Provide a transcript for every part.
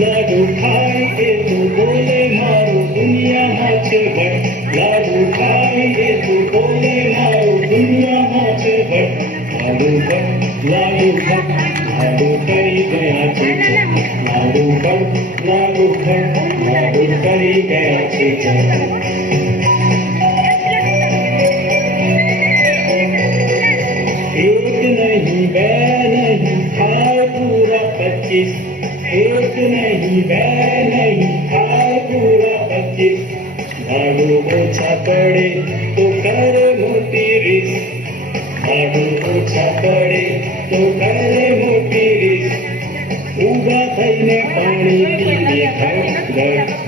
लाडू खाई के तू बोले मारो दुनिया हाथे बट लाडू खाई के तू बोले मारो दुनिया हाथे बट लाडू बट लाडू बट लाडू करी गया चीचे लाडू बट लाडू बट लाडू करी गया चीचे नहीं मैं नहीं खाए पूरा पच्चीस एक नहीं मैं नहीं खाए पूरा पच्चीस झाड़ू पोछा पड़े तो करे मोटी रिस भाडू पोछा पड़े तो करे मोटी रिस उभा थईने पाणी पीने घट घट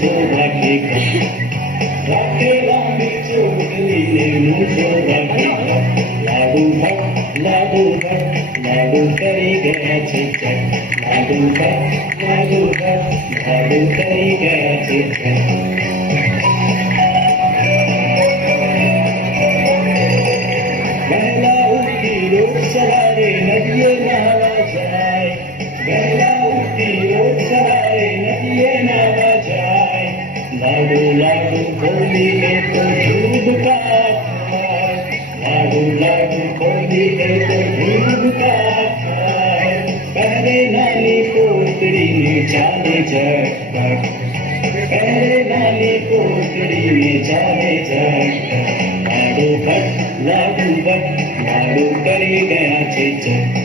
मुझे रखेगा रखेगा बीचों गली मुझे रखेगा लाडू भर लाडू भर लाडू करेगा चिचक लाडू भर लाडू भर लाडू करेगा चिचक Yeah. লাগু লাগু কলিলে তো ধূপ কাঠ লাগু লাগু কলিলে তো ধূপ কাঠ করে নানি পোতড়ি নে চালে ঝটপট করে নানি পোতড়ি নে চালে ঝটপট লাগু ভট লাগু ভট লাগু করে গেছে চট